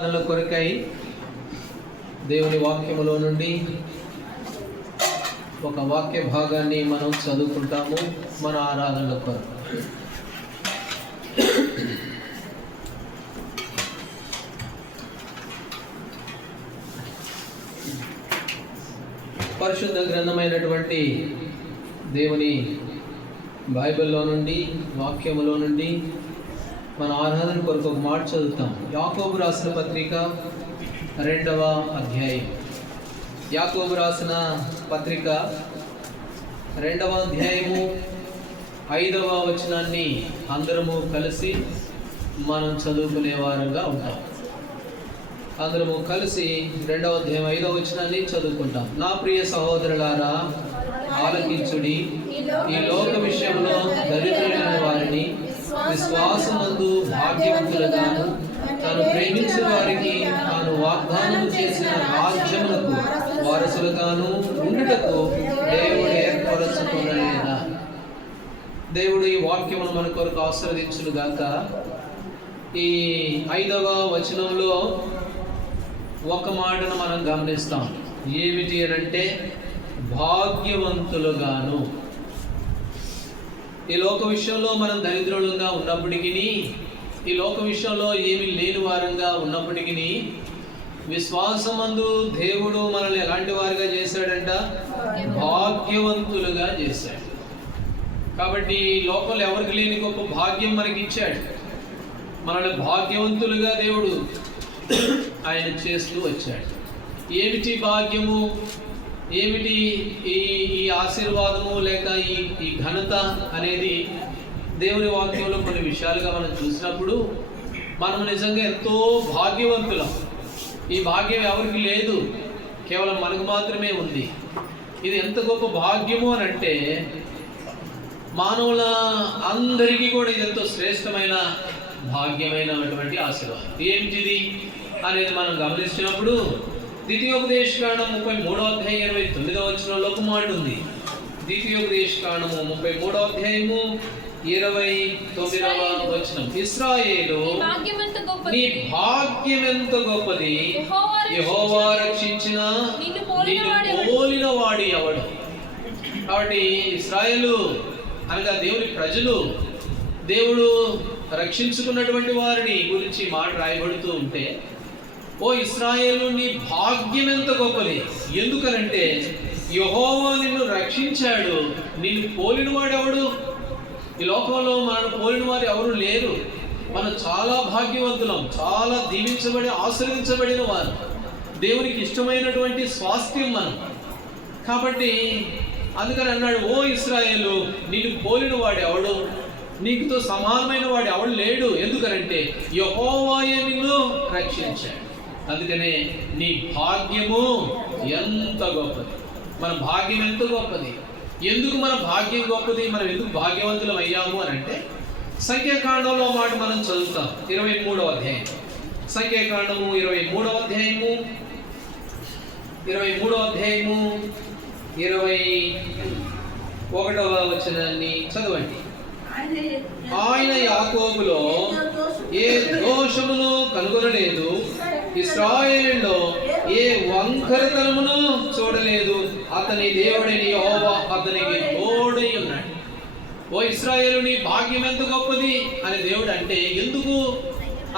కొరకై దేవుని వాక్యములో నుండి ఒక వాక్య భాగాన్ని మనం చదువుకుంటాము మన ఆరాధనల కొరకు. పరిశుద్ధ గ్రంథమైనటువంటి దేవుని బైబిల్లో నుండి వాక్యములో నుండి మన ఆరాధన కొరకు ఒక మాట చదువుతాం. యాకోబు రాసిన పత్రిక 2వ అధ్యాయం. యాకోబు రాసిన పత్రిక 2వ అధ్యాయము 5వ వచనాన్ని అందరము కలిసి మనం చదువుకునే వారంగా ఉంటాం. అందరము కలిసి 2వ అధ్యాయం 5వ వచనాన్ని చదువుకుంటాం. నా ప్రియ సహోదరులారా, ఆలకించుడి. ఈ లోక విషయంలో దరిద్రులైన వారిని విశ్వాసమందు భాగ్యవంతులుగాను, తాను ప్రేమించిన వారికి తాను వాగ్దానం చేసిన రాజ్యములకు వారసులుగాను ఉండుటకు దేవుడు ఏర్పరచుకొనలేదా? దేవుడు ఈ వాక్యమును మన కొరకు ఆశీర్వదించును గాక. ఈ 5వ వచనంలో ఒక మాటను మనం గమనిస్తాం. ఏమిటి అంటే భాగ్యవంతులుగాను. ఈ లోక విషయంలో మనం దరిద్రులుగా ఉన్నప్పటికీ, ఈ లోక విషయంలో ఏమి లేని వారంగా ఉన్నప్పటికీ, విశ్వాసమందు దేవుడు మనల్ని ఎలాంటి వారిగా చేశాడంట? భాగ్యవంతులుగా చేశాడు. కాబట్టి ఈ లోకంలో ఎవరికి లేని గొప్ప భాగ్యం మనకి ఇచ్చాడు. మనల్ని భాగ్యవంతులుగా దేవుడు ఆయన చేస్తూ వచ్చాడు. ఏమిటి భాగ్యము? ఏమిటి ఈ ఆశీర్వాదము లేక ఈ ఘనత అనేది దేవుని వాక్యంలో కొన్ని విషయాలుగా మనం చూసినప్పుడు మనం నిజంగా ఎంతో భాగ్యవంతులం. ఈ భాగ్యం ఎవరికి లేదు, కేవలం మనకు మాత్రమే ఉంది. ఇది ఎంత గొప్ప భాగ్యము అని అంటే మానవుల అందరికీ కూడా ఇది ఎంతో శ్రేష్టమైన భాగ్యమైనటువంటి ఆశీర్వాదం. ఏంటిది అనేది మనం గమనించినప్పుడు ద్వితీయోపదేశకాండము 33వ అధ్యాయం 29వ వచనంలో ఒక మాట ఉంది. ద్వితీయోపదేశకాండము 33వ అధ్యాయము 29వ వచనం. ఇశ్రాయేలు, నీ భాగ్యం ఎంత గొప్పది, యెహోవా రక్షించిన నిన్ను పోలిన వాడు ఎవడు? కాబట్టి ఇశ్రాయేలు అనగా దేవుని ప్రజలు, దేవుడు రక్షించుకున్నటువంటి వారిని గురించి మాట రాయబడుతూ ఉంటే, ఓ ఇశ్రాయేలు, నీ భాగ్యం ఎంత గొప్పది. ఎందుకనంటే యెహోవా నిన్ను రక్షించాడు, నిన్ను పోలిన వాడు ఎవడు? ఈ లోకంలో మనల్ని పోలిన వారు ఎవరు లేరు. మనం చాలా భాగ్యవంతులం, చాలా దీవించబడి ఆశీర్వదించబడిన వారు, దేవునికి ఇష్టమైనటువంటి స్వాస్థ్యం మనం. కాబట్టి అందుకని అన్నాడు, ఓ ఇశ్రాయేలు, నిన్ను పోలిన వాడు ఎవడు? నీకుతో సమానమైన వాడు ఎవడు లేడు. ఎందుకనంటే యెహోవాయే నిన్ను రక్షించాడు. అందుకనే నీ భాగ్యము ఎంత గొప్పది. మన భాగ్యం ఎంత గొప్పది. ఎందుకు మన భాగ్యం గొప్పది, మనం ఎందుకు భాగ్యవంతులం అయ్యాము అని అంటే సంఖ్యాకాండంలో మాట మనం చదువుతాం. 23వ అధ్యాయం. సంఖ్యాకాండము 23వ అధ్యాయము 21వ వచనాన్ని చదవండి. ఆయన యాకోబులో ఏ దోషమును కనుగొనలేదు, ఇశ్రాయేలులో ఏ వంకరతనమును చూడలేదు. అతని దేవుడైన యెహోవా అతనికి తోడై ఉన్నాడు. ఓ ఇశ్రాయేలు, నీ భాగ్యం ఎంత గొప్పది అని దేవుడు అంటే, ఎందుకు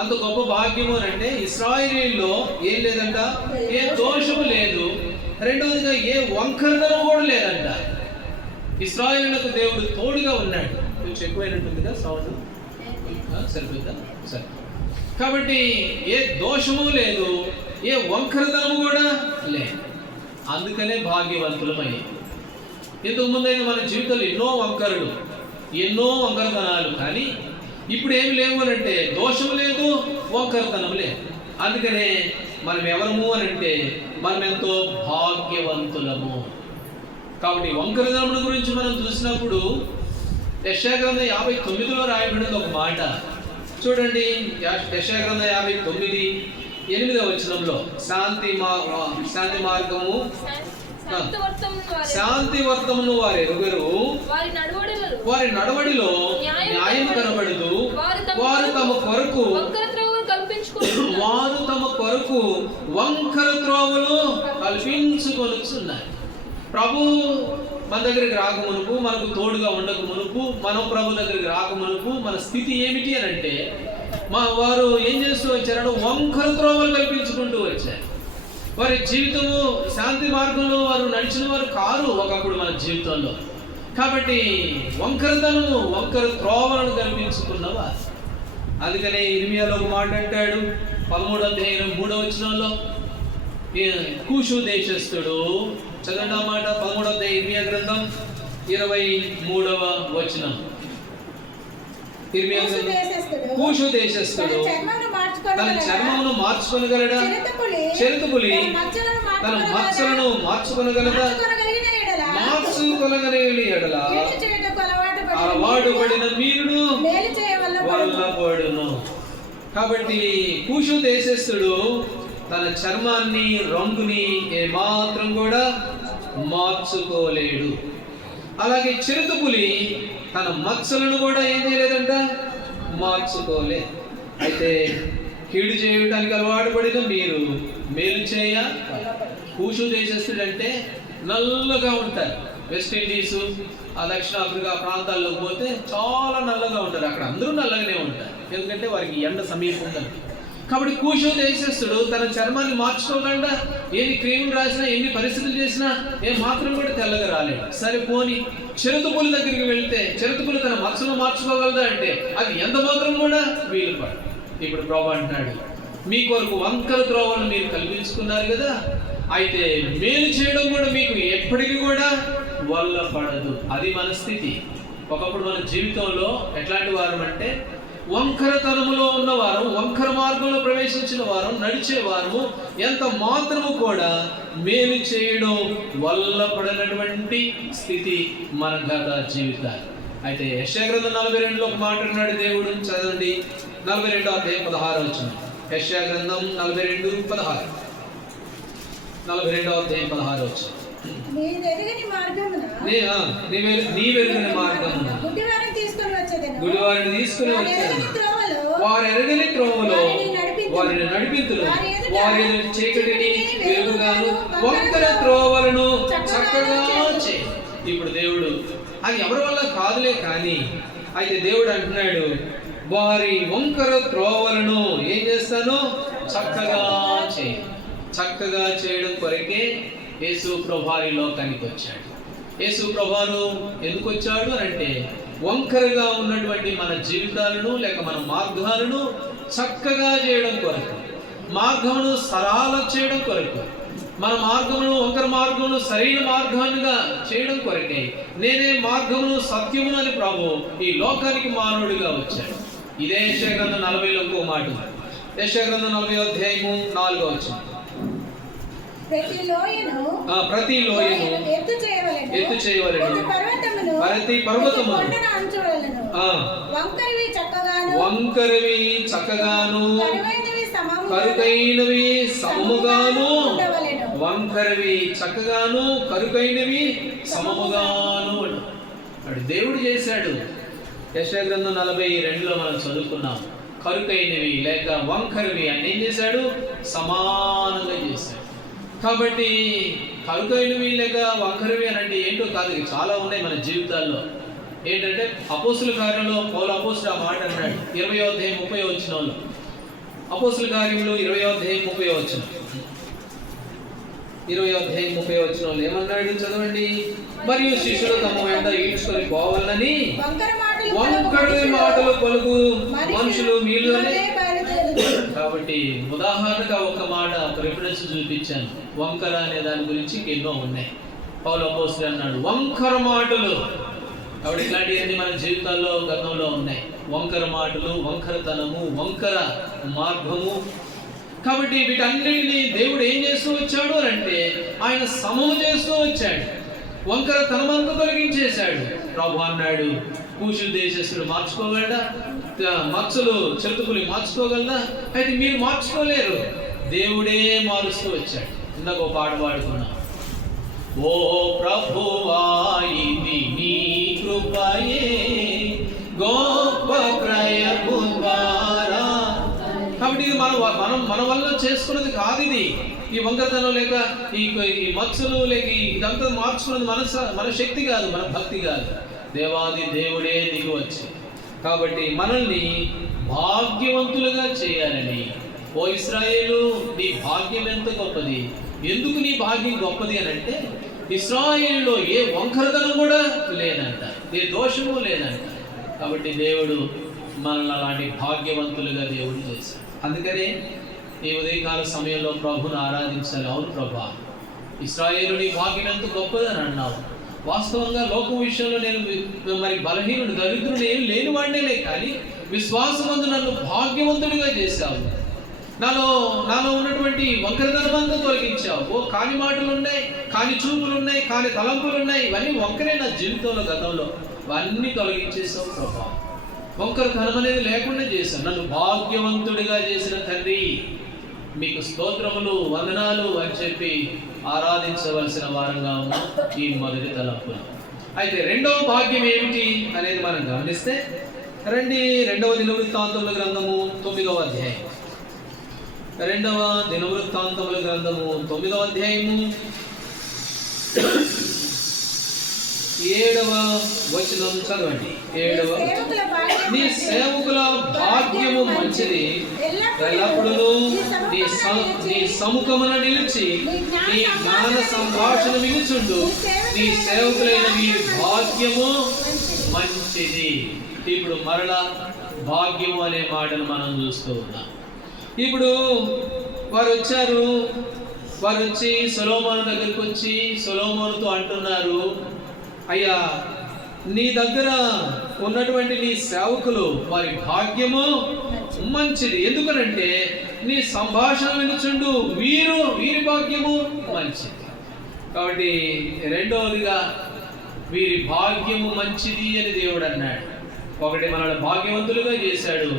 అంత గొప్ప భాగ్యము అని అంటే ఇశ్రాయేలులో ఏం లేదంట, ఏ దోషము లేదు. రెండవదిగా ఏ వంకరతనము కూడా లేదంట. ఇశ్రాయేలులకు దేవుడు తోడుగా ఉన్నాడు. కొంచెం ఎక్కువైనట్టుందిగా సౌండ్, సరిపోతుందా? సరే. కాబట్టి ఏ దోషము లేదు, ఏ వంకరతనము కూడా లేదు. అందుకనే భాగ్యవంతులమయ్యాయి. ఇంతకు ముందైనా మన జీవితంలో ఎన్నో వంకరతనాలు, కానీ ఇప్పుడు ఏమి లేవు అని అంటే దోషము లేదు, వంకరతనం లేదు. అందుకనే మనం ఎవరము అని అంటే మనం ఎంతో భాగ్యవంతులము. కాబట్టి వంకరతనముల గురించి మనం చూసినప్పుడు యెషయా గ్రంథం 59లో రాయబడిన ఒక మాట చూడండి. యెషయా గ్రంథం 59:8వ వచనంలో శాంతి వర్తమును వారు ఎరుగరు, వారి నడవడిలో న్యాయం కనబడదు, వారు తమ కొరకు వారు తమ కొరకు వంకర త్రోవలు కల్పించుకొనుచున్నారు. ప్రభు మన దగ్గరికి రాక మునుపు, మనకు తోడుగా ఉండక మునుపు, మనం ప్రభు దగ్గరికి రాక మునుపు మన స్థితి ఏమిటి అని అంటే, వారు ఏం చేస్తూ వచ్చారంటే వంకర త్రోవలు కల్పించుకుంటూ వచ్చారు. వారి జీవితము శాంతి మార్గంలో వారు నడిచిన వారు కారు ఒకప్పుడు మన జీవితంలో. కాబట్టి వంకరతనము, వంకర త్రోవలను కల్పించుకున్నవారు. అందుకనే ఇర్మియాలో ఒక మాట అంటాడు 13:3 కూషు దేశస్థుడు. చదవండి ఆ మాట, 13వ ఇర్మియా గ్రంథం 23వ. ఇర్మియా గ్రంథం, కూషు దేశస్థుడు తన చర్మమును మార్చుకొనగలడా? చిరుతపులి తన మచ్చలను మార్చుకొనగలదా? మార్చుకొనగలిగిన ఎడల అలవాటు పడిన మీరును వల్లబడును. కాబట్టి కూషు దేశస్థుడు తన చర్మాన్ని, రంగుని ఏమాత్రం కూడా మార్చుకోలేడు. అలాగే చిరుతపులి తన మచ్చలను కూడా ఏం చేయలేదంట, మార్చుకోలేదు. అయితే కీడు చేయడానికి అలవాటు పడిన మీరు మేలు చేయ. కూషు దేశస్థుడు అంటే నల్లగా ఉంటారు. వెస్ట్ ఇండీసు, ఆ దక్షిణాఫ్రికా ప్రాంతాల్లోకి పోతే చాలా నల్లగా ఉంటారు. అక్కడ అందరూ నల్లగానే ఉంటారు, ఎందుకంటే వారికి ఎండ సమీపం ఉందండి. కాబట్టి కూషు దేశస్థుడు తన చర్మాన్ని మార్చుకోకుండా ఎన్ని క్రీములు రాసినా, ఎన్ని పరిస్థితులు చేసినా మాత్రం కూడా తెల్లగా రాలేడు. సరే పోని చిరుతపులి దగ్గరికి వెళ్తే చిరుతపులి తన మచ్చను మార్చుకోగలదా అంటే అది ఎంత మాత్రం కూడా వీలు పడదు. ఇప్పుడు ప్రభు అంటున్నాడు, మీ కొరకు వంకర త్రోవలను మీరు కల్పించుకున్నారు కదా, అయితే మేలు చేయడం కూడా మీకు ఎప్పటికీ కూడా వల్ల పడదు. అది మన స్థితి. ఒకప్పుడు మన జీవితంలో ఎట్లాంటి వారం అంటే వంకరతనములో ఉన్నవారు, వంకర మార్గంలో ప్రవేశించిన వారు, నడిచేవారు, ఎంత మాత్రము కూడా మేలు చేయడం వల్ల పడినటువంటి స్థితి మన గత జీవితాలు. అయితే యెషయా గ్రంథం 42లో ఒక మాట అన్నాడు దేవుడు. చదవండి 42:16. యెషయా గ్రంథం 42:16. 42:16. నీవెరుగని మార్గమున గుడ్డివారిని తీసుకుని వచ్చేదను, వారు ఎరగని త్రోవలో వారిని నడిపింతును, వారి చీకటిని వెలుగుగాను వంకర త్రోవలను చక్కగా చేయి. ఇప్పుడు దేవుడు అది ఎవరి వల్ల కాదులే కానీ, అయితే దేవుడు అంటున్నాడు వారి వంకర త్రోవలను ఏం చేస్తాను, చక్కగా చేయి. చక్కగా చేయడం కొరకే యేసు ప్రభువారి లోకానికి వచ్చాడు. యేసు ప్రభువారు ఎందుకు వచ్చాడు అంటే వంకరగా ఉన్నటువంటి మన జీవితాలను లేక మన మార్గాలను చక్కగా చేయడం కొరకు, మార్గమును సరళం చేయడం కొరకు, మన మార్గమును వంకర మార్గమును సరైన మార్గాలుగా చేయడం కొరకే నేనే మార్గమును సత్యమును అని ప్రభు ఈ లోకానికి మానవుడిగా వచ్చాడు. ఇదే యెషయా గ్రంథం 40లో ఇంకో మాట. యెషయా గ్రంథం 40:4. ప్రతి లోయను ఎత్తు చేయవలెను, ప్రతి పర్వతమును వంకరవి చక్కగాను కరుకైనవి సమముగాను. వంకరవి చక్కగాను కరుకైనవి సమముగాను అడు దేవుడు చేశాడు. యెషయా గ్రంథం 42లో మనం చదువుకున్నాం. కరుకైనవి లేక వంకరవి అని ఏం చేశాడు, సమానంగా చేశాడు. కాబట్టి కరుకైనవి లేక వంకరవి అని అంటే ఏంటో కాదు, చాలా ఉన్నాయి మన జీవితాల్లో. ఏంటంటే అపోస్తుల కార్యంలో పౌలు అపోస్తుడు ఆ మాట అన్నాడు 20:30. అపోస్తుల కార్యంలో 20:30. 20:30 ఏమన్నాడు చదవండి. మరియు శిష్యులు తమ వెంట ఈడ్చుకొని పోవాలని వంకర మాటలు పలుకు మనుషులు మీలోనే. కాబట్టి ఉదాహరణగా ఒక మాట, ఒక రిఫరెన్స్ చూపించాను. వంకర అనే దాని గురించి ఎన్నో ఉన్నాయి. పౌలు అపోస్తలుడు అన్నాడు వంకర మాటలు. కాబట్టి ఇట్లాంటివన్నీ మన జీవితాల్లో గతంలో ఉన్నాయి. వంకర మాటలు, వంకరతనము, వంకర మార్గము. కాబట్టి వీటన్నిటిని దేవుడు ఏం చేస్తూ వచ్చాడు అంటే ఆయన సమము చేస్తూ వచ్చాడు. వంకర తనమంతా తొలగించేశాడు. ప్రభు అన్నాడు కూషు దేశస్థుడు మార్చుకోగలడా, మచ్చలు చిరుతపులి మార్చుకోగలదా? అయితే మీరు మార్చుకోలేరు, దేవుడే మారుస్తూ వచ్చాడు. ఇందాక ఒక పాట పాడుకున్నాం. ఓ ప్రభువా ఇది నీ కృపయే గొప్ప ప్రయత్నం ద్వారా. కాబట్టి ఇది మన మన వల్ల చేసుకున్నది కాదు ఇది. ఈ వంకరతనం లేక ఈ మత్సలు లేక ఇదంతా మార్చుకున్నది మన శక్తి కాదు, మన భక్తి కాదు. దేవాది దేవుడే దిగి వచ్చి కాబట్టి మనల్ని భాగ్యవంతులుగా చేయాలని. ఓ ఇశ్రాయేలు, నీ భాగ్యం ఎంత గొప్పది. ఎందుకు నీ భాగ్యం గొప్పది అని అంటే, ఇశ్రాయేలులో ఏ వంకరతనం కూడా లేదంట, ఏ దోషము లేదంట. కాబట్టి దేవుడు మనల్ని అలాంటి భాగ్యవంతులుగా దేవుడు చేశాడు. అందుకనే ఈ ఉదయకాల సమయంలో ప్రభుని ఆరాధించాలి. అవును ప్రభా, ఇశ్రాయేలు నీ భాగ్యం ఎంత గొప్పదని అన్నావు. వాస్తవంగా లోకం విషయంలో నేను మరి బలహీనుడు, దరిద్రుడు ఏం లేని వాడినే, కానీ విశ్వాసమందు నన్ను భాగ్యవంతుడిగా చేశావు. నాలో ఉన్నటువంటి వంకరతనమంతా తొలగించావు. కాని మాటలు ఉన్నాయి, కాని చూపులు ఉన్నాయి, కాని తలంపులు ఉన్నాయి. ఇవన్నీ వంకరే నా జీవితంలో, గతంలో ఇవన్నీ తొలగించేసావు ప్రభా. వంకరతనం అనేది లేకుండా చేశాను. నన్ను భాగ్యవంతుడిగా చేసిన తండ్రి, మీకు స్తోత్రములు, వందనాలు అని చెప్పి ఆరాధించవలసిన వారంగా ఉన్న ఈ మొదటి తలంపులు. అయితే రెండవ భాగ్యం ఏమిటి అనేది మనం గమనిస్తే రండి, 2వ దినవృత్తాంతముల గ్రంథము 9వ అధ్యాయం. 2వ దినవృత్తాంతముల గ్రంథము 9వ అధ్యాయము 7వ వచనం చదవండి. 7వ నీ సేవకుల భాగ్యము మంచిది, ఎల్లప్పుడూ నీ సముఖమున నిలిచి నీ జ్ఞాన సంభాషణ వినుచుండు, నీ సేవకులైన వీరి భాగ్యము మంచిది. ఇప్పుడు మరలా భాగ్యము అనే మాటను మనం చూస్తూ ఉన్నాం. ఇప్పుడు వారు వచ్చి సొలొమోను దగ్గరికి వచ్చి సొలొమోనుతో అంటున్నారు, అయ్యా, నీ దగ్గర ఉన్నటువంటి నీ సేవకులు వారి భాగ్యము మంచిది. ఎందుకనంటే నీ సంభాషణ వినుచుండు, వీరి భాగ్యము మంచిది. కాబట్టి రెండవదిగా వీరి భాగ్యము మంచిది అని దేవుడు అన్నాడు. ఒకటి, మనల్ని భాగ్యవంతులుగా చేశాడు.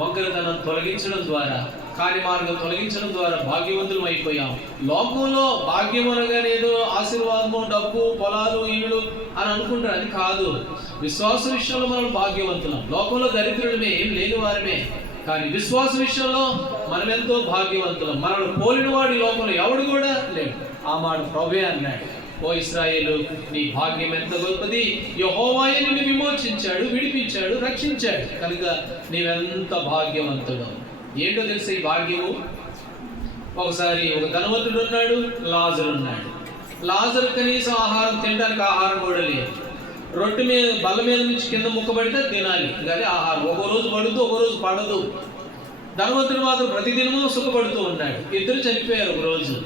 వంకరతనం తొలగించడం ద్వారా, కాని మార్గం తొలగించడం ద్వారా భాగ్యవంతులం అయిపోయాం. లోకంలో భాగ్యం అనగానే ఏదో ఆశీర్వాదము, డబ్బు, పొలాలు, ఇళ్ళు అని అనుకుంటారు. అది కాదు. విశ్వాస విషయంలో మనం భాగ్యవంతులం. లోకంలో దరిద్రులమే, ఏం లేని వారమే, కానీ విశ్వాస విషయంలో మనం ఎంతో భాగ్యవంతులం. మనల్ని పోలిన వాడి లోకంలో ఎవడు కూడా లేడు. ఆ మాట ప్రభువే అన్నాడు. ఓ ఇశ్రాయేలు, నీ భాగ్యం ఎంత గొప్పది. యెహోవాయే నిన్ను విమోచించాడు, విడిపించాడు, రక్షించాడు, కనుక నీవెంత భాగ్యవంతుడు. ఏంటో తెలిసే ఈ భాగ్యము. ఒకసారి ఒక ధనవంతుడు ఉన్నాడు, లాజరు ఉన్నాడు. లాజరు కనీసం ఆహారం తినడానికి ఆహారం కూడా లేదు. రొట్టె మీద బల్ల మీద నుంచి కింద ముక్కబడితే తినాలి, కానీ ఆహారం ఒక రోజు పడుతూ ఒక రోజు పడదు. ధనవంతుడు మాత్రం ప్రతిదినము సుఖపడుతూ ఉన్నాడు. ఇద్దరు చనిపోయారు ఒక రోజు.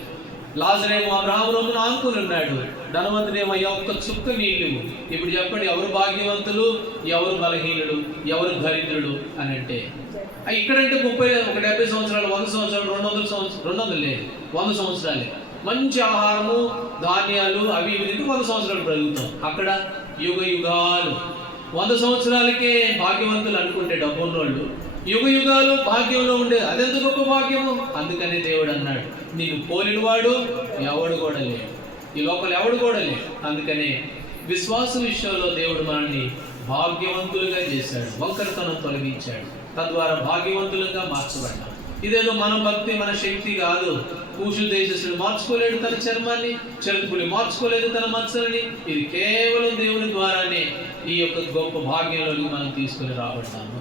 లాజరేమో అబ్రహామును ఆనుకుని ఉన్నాడు, ధనవంతుడేమో ఒక్క చుక్క నీళ్ళు. ఇప్పుడు చెప్పండి, ఎవరు భాగ్యవంతులు, ఎవరు బలహీనుడు, ఎవరు దరిద్రుడు అని అంటే? ఇక్కడంటే 70 సంవత్సరాలు, 100 సంవత్సరాలు, 200 సంవత్సరాలు, 200 లేదు, 100 సంవత్సరాలే మంచి ఆహారము, ధాన్యాలు అవి ఇవి తింటూ 100 సంవత్సరాలు బ్రతుకుతాం. అక్కడ యుగ యుగాలు, 100 సంవత్సరాలకే భాగ్యవంతులు అనుకుంటే డబ్బున్నోళ్ళు యుగ యుగాలు భాగ్యంలో ఉండే, అదెంత గొప్ప భాగ్యము. అందుకని దేవుడు అన్నాడు, నిన్ను పోలినవాడు ఎవడు కూడా లేడు, ఈ లోపల ఎవడు కూడా లేడు. అందుకనే విశ్వాస విషయంలో దేవుడు మనల్ని భాగ్యవంతులుగా చేశాడు, వంకరతనం తొలగించాడు, తద్వారా భాగ్యవంతులుగా మార్చబడ్డాం. ఇదేదో మన భక్తి, మన శక్తి కాదు. కూషు దేశస్తుడు మార్చుకోలేడు తన చర్మాన్ని, చెరుకులు మార్చుకోలేదు తన మత్సలని. ఇది కేవలం దేవుని ద్వారానే ఈ యొక్క గొప్ప భాగ్యంలోకి మనం తీసుకుని రాబడ్డాము.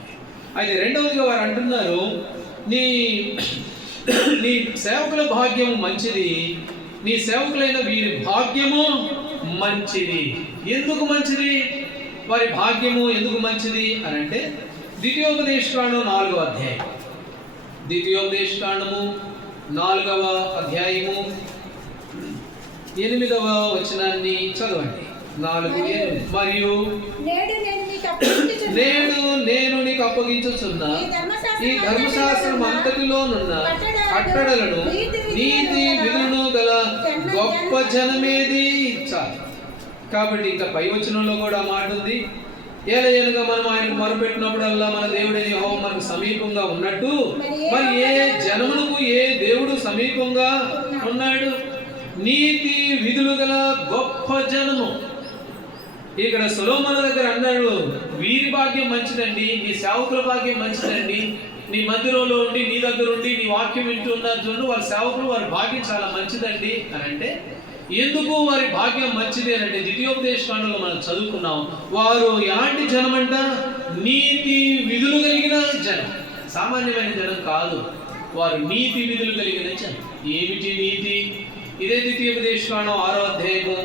అయితే రెండవదిగా వారు అంటున్నారు, నీ సేవకుల భాగ్యము మంచిది, నీ సేవకులైన వీరి భాగ్యము మంచిది. ఎందుకు మంచిది? వారి భాగ్యము ఎందుకు మంచిది అని అంటే, ద్వితీయోపదేశకాండం 4వ అధ్యాయం, ద్వితీయోపదేశకాండము 4వ అధ్యాయము 8వ వచనాన్ని చదవండి. 4:8. మరియు నేడు నేను నీకు అప్పగించుచున్న ఈ ధర్మశాస్త్రం అంతటిలోనున్న కట్టడలను, నీతి విధులను గల గొప్ప జనమేది. చాలు. కాబట్టి ఇంకా పై వచనంలో కూడా మాట ఉంది, ఏలయనగా మనం ఆయనకు మొరపెట్టినప్పుడల్లా మన దేవుడైన యెహోవా మనకు సమీపంగా ఉన్నట్టు, మరి ఏ జనమునకు ఏ దేవుడు సమీపంగా ఉన్నాడు? నీతి విధులు గల గొప్ప జనము. ఇక్కడ సొలొమోను దగ్గర అన్నాడు, వీరి భాగ్యం మంచిదండి, నీ సేవకుల భాగ్యం మంచిదండి, నీ మందిరంలో ఉండి నీ దగ్గర ఉండి నీ వాక్యం వింటూ ఉన్నారు చూడండి, వారి సేవకులు వారి భాగ్యం చాలా మంచిదండి అని అంటే, ఎందుకు వారి భాగ్యం మంచిది అని అంటే ద్వితీయోపదేశ కాండంలో మనం చదువుకున్నాం. వారు ఎలాంటి జనం అంట? నీతి విధులు కలిగిన జనం, సామాన్యమైన జనం కాదు. వారు నీతి విధులు కలిగిన జనం. ఏమిటి నీతి? ఇదే ద్వితీయోపదేశ కాండం 6వ అధ్యాయము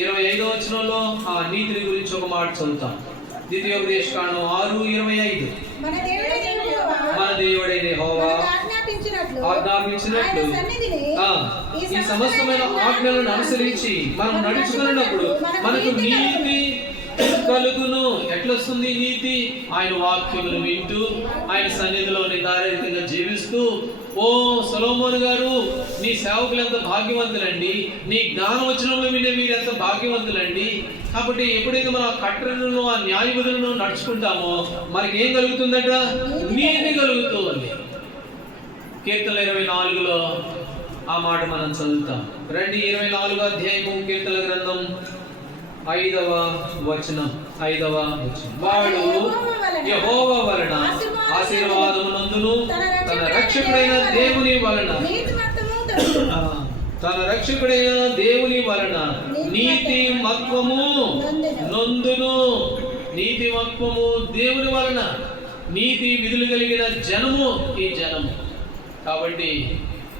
25వ వచనంలో ఆ నీతిని గురించి ఒక మాట చదువుతాం. ద్వితీయోపదేశ కాండం 6:25. మన దేవుడైన యెహోవా ఆజ్ఞాపించినట్లు ఈ సమస్తమైన ఆజ్ఞలను అనుసరించి మనం నడుచుకున్నప్పుడు మనకు నీతి కలుగును. ఎట్లొస్తుంది నీతి? ఆయన వాక్యమును వింటూ ఆయన సన్నిధిలో నిదారితంగా జీవిస్తూ, ఓ సొలొమోను గారు, నీ సేవకులు ఎంత భాగ్యవంతులండి, నీ జ్ఞానం వచనంలో వినే మీరు ఎంత భాగ్యవంతులండి. కాబట్టి ఎప్పుడైతే మనం ఆ కట్టడలను ఆ న్యాయ విధులను నడుచుకుంటామో మనకి ఏం కలుగుతుందట? నీతి కలుగుతూ ఉంది. కీర్తన 24లో ఆ మాట మనం చదువుతాం. రండి, 24వ అధ్యాయము కీర్తన గ్రంథం 5వ వచనం. వాడు యెహోవా వలన ఆశీర్వాదమునందును తన రక్షకుడైన దేవుని వలన నీతి మత్వము నొందును. నీతి మత్వము దేవుని వలన నీతి విధులు కలిగిన జనము ఈ జనము. కాబట్టి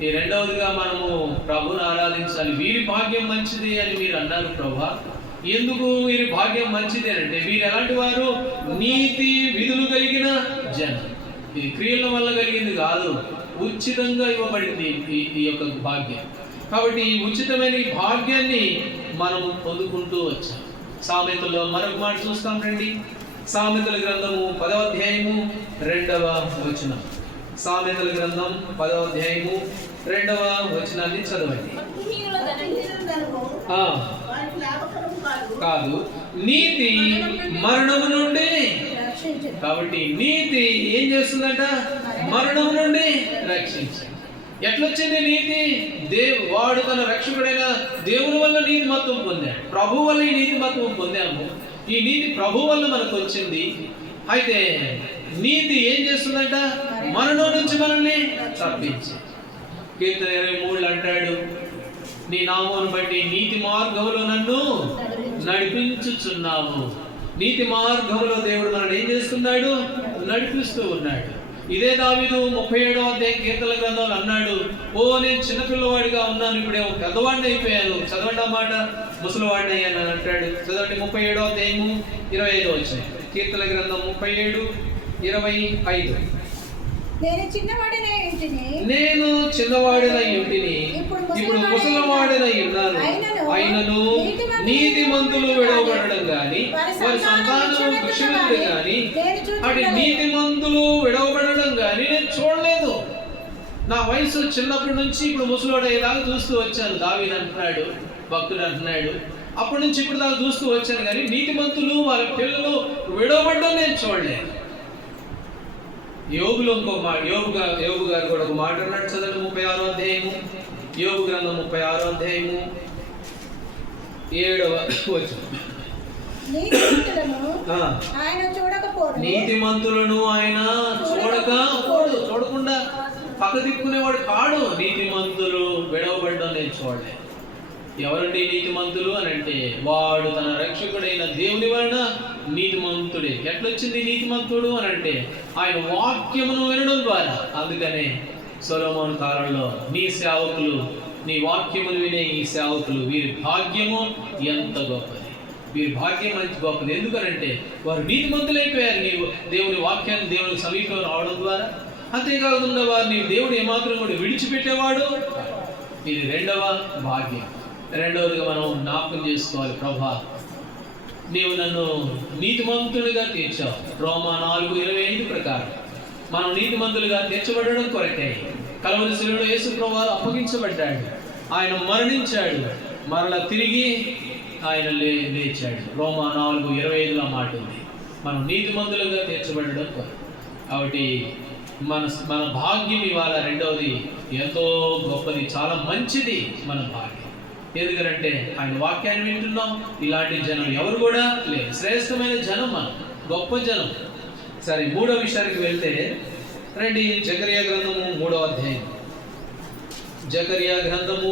ఈ రెండవదిగా మనము ప్రభుని ఆరాధించాలి. వీరి భాగ్యం మంచిది అని మీరు అన్నారు ప్రభా. ఎందుకు వీరి భాగ్యం మంచిది అంటే వీరు ఎలాంటి వారు? నీతి విధులు కలిగిన జనం. ఇది క్రియల వల్ల కలిగింది కాదు, ఉచితంగా ఇవ్వబడింది ఈ యొక్క భాగ్యం. కాబట్టి ఈ ఉచితమైన ఈ భాగ్యాన్ని మనం పొందుకుంటూ వచ్చాం. సామెతలో మరొక మాట చూస్తాం రండి. సామెతల గ్రంథము 10వ అధ్యాయము 2వ వచనం. సామెతల గ్రంథం 10వ అధ్యాయము 2వ వచనాన్ని చదవండి. కాదు, నీతి మరణము నుండి. కాబట్టి నీతి ఏం చేస్తుందంట? మరణము నుండి రక్షించండి. ఎట్లొచ్చింది నీతి? వాడు తన రక్షకుడైన దేవుని వల్ల నీతి మత్వం పొందాడు. ప్రభు వల్ల ఈ నీతి మత్వం పొందాము. ఈ నీతి ప్రభు వల్ల మనకు వచ్చింది. అయితే నీతి ఏం చేస్తుందంట? మరణం నుంచి మనల్ని తప్పించి. కీర్తన 23 అంటాడు, నీ నామమును బట్టి నీతి మార్గములో నన్ను నడిపించుచున్నావు. నీతి మార్గములో దేవుడు మనల్ని ఏం చేస్తున్నాడు? నడిపిస్తూ ఉన్నాడు. ఇదే దావీదు 37వ అధ్యాయం కీర్తన గ్రంథంలో అన్నాడు, ఓ నేను చిన్నపిల్లవాడిగా ఉన్నాను, ఇప్పుడేమో పెద్దవాడిని అయిపోయాను. చదవండి ఆ మాట. ముసలివాడిని అయ్యాను అని అంటాడు. చదవండి 37వ అధ్యాయము 25వ వచనం. కీర్తన గ్రంథం 37:25. నేను చిన్నవాడినై ఇంటిని ఇప్పుడు ముసలివాడినై ఉన్నాను. అయినను నీతిమంతులు విడవబడడం గాని వారి సంతానము దుష్టులు గాని అటు నీతిమంతులు విడవబడడం గాని నేను చూడలేదు. నా వయసు చిన్నప్పటి నుంచి ఇప్పుడు ముసలివాడు అయ్యేదాకా చూస్తూ వచ్చాను. దావీదు అంటున్నాడు, భక్తుడు అంటున్నాడు, అప్పటి నుంచి ఇప్పుడు దాకా చూస్తూ వచ్చాను కానీ నీతిమంతులు వాళ్ళ పిల్లలు విడవబడడం నేను చూడలేదు. యోగులో ఇంకొక మాట, యోగు గారు కూడా ఒక మాట అన్నాడు. చదవండి 36వ అధ్యాయము, యోగు గ్రంథం 36వ అధ్యాయము 7వ వచనం. నీతిమంతులను ఆయన చూడకుండా పక్క తిప్పుకునేవాడు కాడు. నీతిమంతులు విడవబడ్డం నేను చూడలేదు. ఎవరండి నీతిమంతులు అని అంటే వాడు తన రక్షకుడైన దేవుని వలన నీతిమంతుడే. ఎట్లొచ్చింది నీతిమంతుడు అని అంటే ఆయన వాక్యమును వినడం ద్వారా. అందుకనే సొలొమోను కాలంలో నీ సేవకులు, నీ వాక్యమును వినే ఈ సేవకులు, వీరి భాగ్యము ఎంత గొప్పది. వీరి భాగ్యం మంచి గొప్పది. ఎందుకనంటే వారు నీతిమంతులైపోయారు. నీవు దేవుని వాక్యాన్ని దేవుని సమీపంలో రావడం ద్వారా. అంతేకాకుండా వారిని దేవుడు ఏమాత్రం కూడా విడిచిపెట్టేవాడు. ఇది రెండవ భాగ్యం. రెండవదిగా మనం జ్ఞాపకం చేసుకోవాలి, ప్రభా నీవు నన్ను నీతిమంతుడిగా తీర్చావు. రోమా 4:25 ప్రకారం మనం నీతిమంతులుగా తీర్చబడడం కొరకే కల్వరి శిలువలో యేసు ప్రభువు అప్పగించబడ్డాడు. ఆయన మరణించాడు, మరలా తిరిగి ఆయన లేచాడు. రోమా 4:25 మాట ఉంది. మనం నీతిమంతులుగా తీర్చబడడం కొరకు. కాబట్టి మన భాగ్యం ఇవాళ రెండవది ఎంతో గొప్పది, చాలా మంచిది మన భాగ్యం. ఎందుకంటే ఆయన వాక్యాన్ని వింటున్నాం. ఇలాంటి జనం ఎవరు కూడా లేరు. శ్రేష్టమైన జనం, మనం గొప్ప జనం. సరే, మూడో విషయానికి వెళ్తే రండి జకర్యా గ్రంథము 3వ అధ్యాయం. జకర్యా గ్రంథము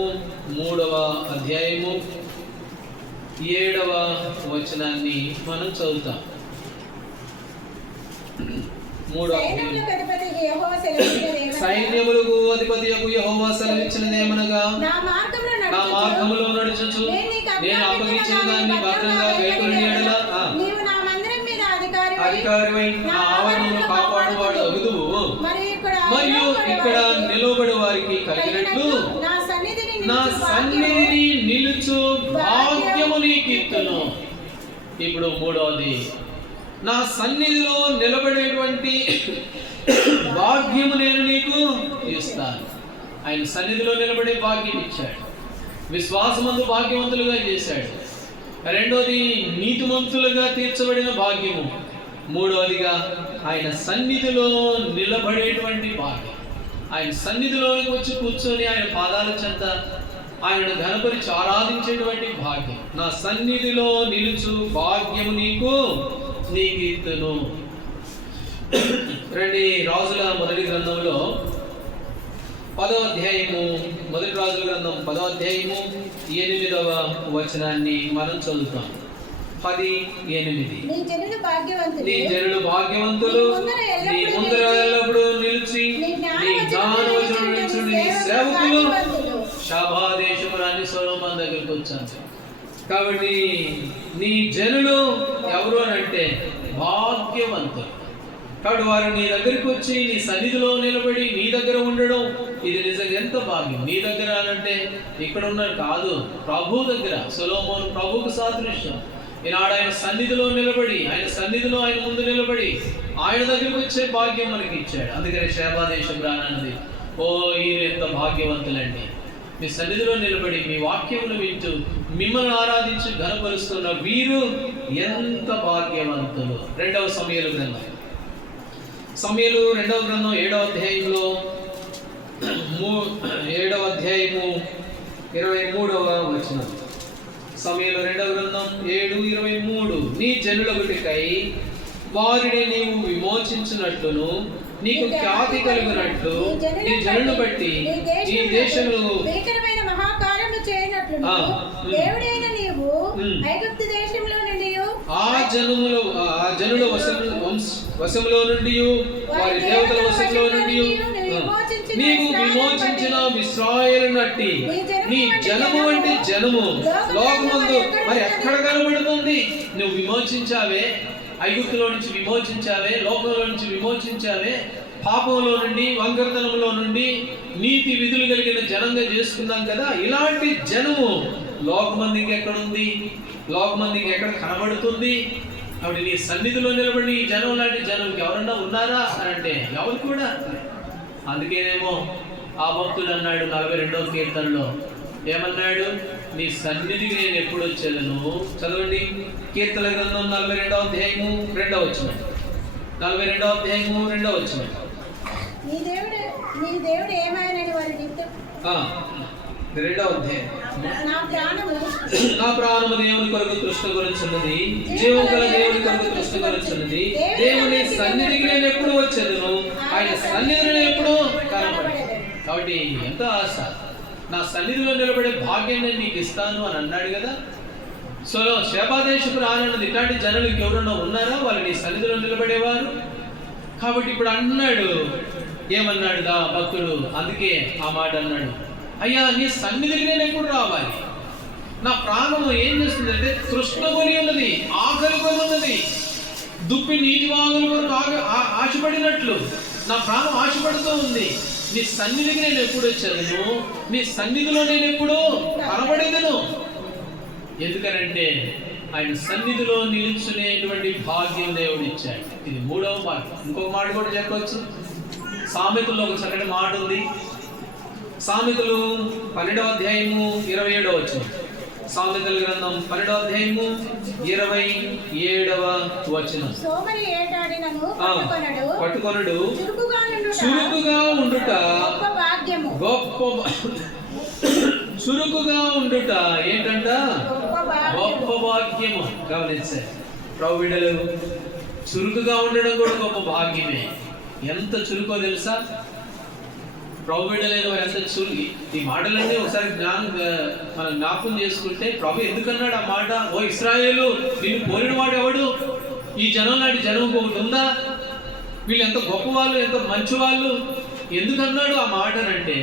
3వ అధ్యాయము 7వ వచనాన్ని మనం చదువుతాం. 3వ సైన్యములకు అధిపతి యెహోవా సెలవిచ్చినదేమనగా, నా మార్గములో నడుచుచు నేను అప్పగించిన దాన్ని భద్రంగా గైకొని ఎడల అధికారివై నా ఆవరణను కాపాడువాడు అగుదువు. మరియు ఇక్కడ నిలబడి వారికి కలిగినట్లు నా సన్నిధిని నిలుచు భాగ్యము నీకిత్తును. ఇప్పుడు 3వది, నా సన్నిధిలో నిలబడేటువంటి భాగ్యము నేను నీకు ఇస్తాను. ఆయన సన్నిధిలో నిలబడే భాగ్యం ఇచ్చాడు. విశ్వాసమందు భాగ్యవంతులుగా చేశాడు. రెండోది, నీతిమంతులుగా తీర్చబడిన భాగ్యము. 3వదిగా ఆయన సన్నిధిలో నిలబడేటువంటి భాగ్యం. ఆయన సన్నిధిలోకి వచ్చి కూర్చొని ఆయన పాదాల చెంత ఆయనను ఘనపరిచి ఆరాధించేటువంటి భాగ్యం. నా సన్నిధిలో నిలుచు భాగ్యము నీకిత్తును. రండి రాజుల మొదటి గ్రంథంలో 10వ అధ్యాయము, మొదటి రాజుల గ్రంథం 10వ అధ్యాయము 8వ వచనాన్ని మనం చదువుతాం. 10:8. నీ జనులు భాగ్యవంతులు, నీ ముందర ఎల్లప్పుడూ నిలిచి నీ జ్ఞానవచనం నిలిచి నీ సేవకులు శాబాదేశపురాన్ని సొలొమోను దగ్గరికి వచ్చాను. కాబట్టి నీ జనులు ఎవరు అని అంటే భాగ్యవంతులు. కాబట్టి వారు నీ దగ్గరికి వచ్చి నీ సన్నిధిలో నిలబడి నీ దగ్గర ఉండడం, ఇది నిజంగా ఎంత భాగ్యం. నీ దగ్గర అంటే ఇక్కడ ఉన్నారు కాదు, ప్రభు దగ్గర. సొలొమోను ప్రభువుకు సాదృశ్యం. ఈనాడు ఆయన సన్నిధిలో నిలబడి, ఆయన సన్నిధిలో ఆయన ముందు నిలబడి ఆయన దగ్గరికి వచ్చే భాగ్యం మనకి ఇచ్చాడు. అందుకని శాబాదేశం రానన్నది, ఓ ఈయన ఎంత భాగ్యవంతులండి. మీ సన్నిధిలో నిలబడి మీ వాక్యమును వింటూ మిమ్మల్ని ఆరాధించి ఘనపరుస్తున్న వీరు ఎంత భాగ్యవంతులు. 2వ సమూయేలు గ్రంథం, సమూయేలు 2వ గ్రంథం 7వ అధ్యాయంలో 7వ అధ్యాయము 23వ వచనం. సమూయేలు 2వ గ్రంథం 7:23. నీ జనులొకటికై వారిని నీవు విమోచించినట్లును నీకు ఖ్యాతి కలిగినట్లు నీ జనులను బట్టి ఈ దేశంలో ఆ జనుల వశములో నుండి వారి దేవతల వశములో నుండి నీవు విమోచించిన ఇశ్రాయేలు నట్టి నీ జనము వంటి జనము లోకమందు మరి ఎక్కడ కనబడుతుంది? నువ్వు విమోచించావే, ఐగుప్తులో నుంచి విమోచించావే, లోకంలో నుంచి విమోచించావే, పాపంలో నుండి వంకరతనంలో నుండి నీతి విధులు కలిగిన జనంగా చేసుకున్నాం కదా. ఇలాంటి జనము లోకమందికి ఎక్కడుంది? లోకమందికి ఎక్కడ కనబడుతుంది? కాబట్టి నీ సన్నిధిలో నిలబడి ఈ జనం లాంటి జనంకి ఎవరన్నా ఉన్నారా అని అంటే ఎవరు కూడా. అందుకేనేమో ఆ భక్తుడు అన్నాడు 42వ కీర్తనలో, ఏమన్నాడు? నీ సన్నిధికి నేను ఎప్పుడు వచ్చేదను. చదవండి, కీర్తన గ్రంథం 42వ అధ్యాయము 2వ వచనం. 42వ అధ్యాయము 2వ వచనం. నీ దేవుడు ఏమైనని వారి నిత్యం 2వ అధ్యాయం. నా ప్రాణము దేవుని కొరకు తృష్ణగొలుచున్నది, జీవము గల దేవుని కొరకు తృష్ణగొలుచున్నది. దేవుని సన్నిధికి నేను ఎప్పుడు వచ్చేదను, ఆయన సన్నిధిలో ఎప్పుడు కనబడేది. కాబట్టి ఎంత ఆశ! నా సన్నిధిలో నిలబడే భాగ్యం నేను నీకు ఇస్తాను అని అన్నాడు కదా. సో శాబాదేశపు రానన్నది ఇట్లాంటి జనులు ఎవరన్నా ఉన్నారా వాళ్ళు నీ సన్నిధిలో నిలబడేవారు? కాబట్టి ఇప్పుడు అన్నాడు, ఏమన్నాడు దా భక్తుడు? అందుకే ఆ మాట అన్నాడు, అయ్యా నీ సన్నిధికి నేను ఎప్పుడు రావాలి? నా ప్రాణము ఏం చేస్తుందంటే తృష్ణకొని ఉన్నది, ఆకలి కొని ఉన్నది, దుప్పి నీటి వాగుల కొరకు ఆశపడినట్లు నా ప్రాణం ఆశపడుతూ ఉంది. నీ సన్నిధికి నేను ఎప్పుడు వచ్చాను, నీ సన్నిధిలో నేను ఎప్పుడు కనబడేదను. ఎందుకనంటే ఆయన సన్నిధిలో నిలుచునేటువంటి భాగ్యం దేవుడు ఇచ్చాడు. ఇది 3వ భాగ్యం. ఇంకొక మాట కూడా చెప్పవచ్చు. సామెతల్లో ఒక చక్కటి మాట ఉంది. సామెతలు 12వ అధ్యాయము 27వ వచనం. సామెతల గ్రంథం 12వ అధ్యాయము 27వ వచనం. పట్టుకొనడు చురుకుగా ఉండుట గొప్ప. చురుకుగా ఉండుట ఏంటంట? గొప్ప భాగ్యము. గమనించారు ప్రభు బిడ్డలు, చురుకుగా ఉండడం కూడా గొప్ప భాగ్యమే. ఎంత చురుకో తెలుసా? ప్రభు బిడ్డలైన వారు ఎంత చురుకు. ఈ మాటలన్నీ ఒకసారి మనం జ్ఞాపకం చేసుకుంటే, ప్రభు ఎందుకన్నాడు ఆ మాట? ఓ ఇశ్రాయేలు, నిన్ను పోలిన వాడు ఎవడు? ఈ జనం లాంటి జనం ఒకటి ఉందా? వీళ్ళు ఎంత గొప్పవాళ్ళు, ఎంత మంచి వాళ్ళు. ఎందుకన్నాడు ఆ మాటనంటే,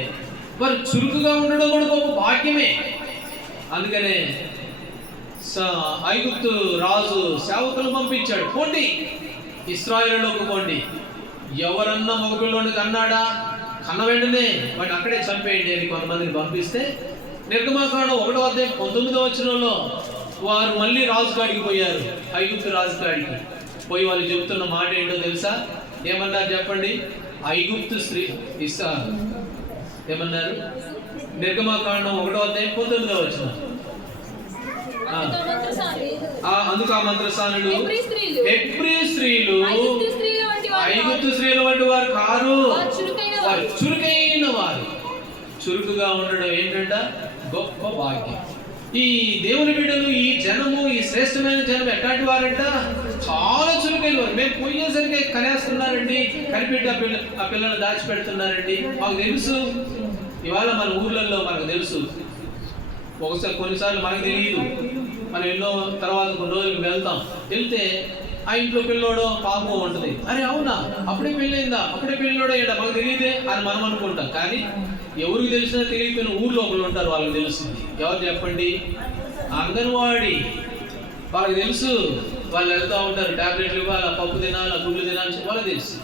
వారు చురుకుగా ఉండడం కూడా గొప్ప భాగ్యమే. అందుకనే ఐగుప్తు రాజు సేవకులు పంపించాడు, పోండి ఇశ్రాయేలులోకి పోండి. ఎవరన్నా మగపిల్లోని కన్నాడా? కన్న వెంటనే వాడిని అక్కడే చంపేయండి అని కొంతమందిని పంపిస్తే, నిర్గమాకాండం 1:19 వారు మళ్ళీ రాజుకాడికి పోయారు. ఐగుప్తు రాజుకాడికి పోయి వాళ్ళు చెబుతున్న మాట ఏంటో తెలుసా? ఏమన్నారు చెప్పండి? ఐగుప్తు స్త్రీ ఏమన్నారు? నిర్గమాకాండం 1:19 అందుకు ఆ మంత్రసానులు, హెబ్రీ స్త్రీలు ఐగుప్తు స్త్రీల వంటి వారు కారు, వారు చురుకైన వారు. చురుకుగా ఉండడం ఏంటంట? గొప్ప భాగ్యం. ఈ దేవుని బిడ్డలు, ఈ జనము, ఈ శ్రేష్టమైన జనం ఎట్లాంటి వారంట? చాలా చురుకైన వారు. మేము పోయేసరికి కనేస్తున్నారండి, కనిపెట్టి ఆ పిల్లలు దాచిపెడుతున్నారండి. మాకు తెలుసు. ఇవాళ మన ఊర్లలో మనకు తెలుసు. ఒకసారి కొన్నిసార్లు మనకు తెలియదు. మనం ఎన్నో తర్వాత కొన్ని రోజులకు వెళ్తే ఆ ఇంట్లో పిల్లోడో పాపం ఉంటుంది. అరే అవునా, అప్పుడే పెళ్ళైందా, అప్పుడే పిల్లోడో ఏంటా, మాకు తెలియదే అని మనం అనుకుంటాం. కానీ ఎవరికి తెలిసినా తెలియకపోయిన ఊర్లో ఒకళ్ళు ఉంటారు, వాళ్ళకి తెలుస్తుంది. ఎవరు చెప్పండి? అంగన్వాడీ. వాళ్ళకి తెలుసు. వాళ్ళు వెళ్తూ ఉంటారు, టాబ్లెట్లు ఇవ్వాలి, పప్పు తినాలి, గుడ్లు తినాలి, వాళ్ళకి తెలుసు.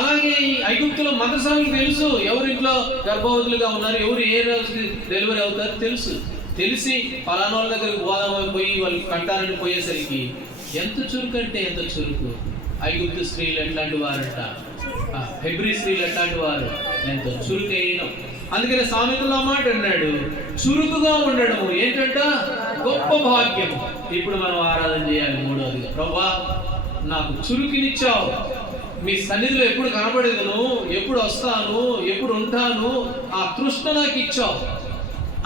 అలాగే ఈ ఐగుప్తులో మంత్రసానులకు తెలుసు ఎవరింట్లో గర్భవతులుగా ఉన్నారు, ఎవరు ఏ రోజుకి డెలివరీ అవుతారో తెలుసు. తెలిసి పలానా వాళ్ళ దగ్గరికి పోదామని పోయి వాళ్ళు కంటారని పోయేసరికి ఎంత చురుకు అంటే ఎంత చురుకు. ఐగుప్తు స్త్రీలు ఎట్లాంటి వారంట, హెబ్రీ స్త్రీలు ఎట్లాంటి వారు, ఎంత చురుకైన. అందుకనే సామెతలో మాట అన్నాడు, చురుకుగా ఉండడం ఏంటంట? గొప్ప భాగ్యం. ఇప్పుడు మనం ఆరాధన చేయాలి. మూడవదిగా, ప్రభువా నాకు చురుకునిచ్చావు, మీ సన్నిధిలో ఎప్పుడు కనబడేదను, ఎప్పుడు వస్తాను, ఎప్పుడు ఉంటాను, ఆ తృష్ణ నాకు ఇచ్చావు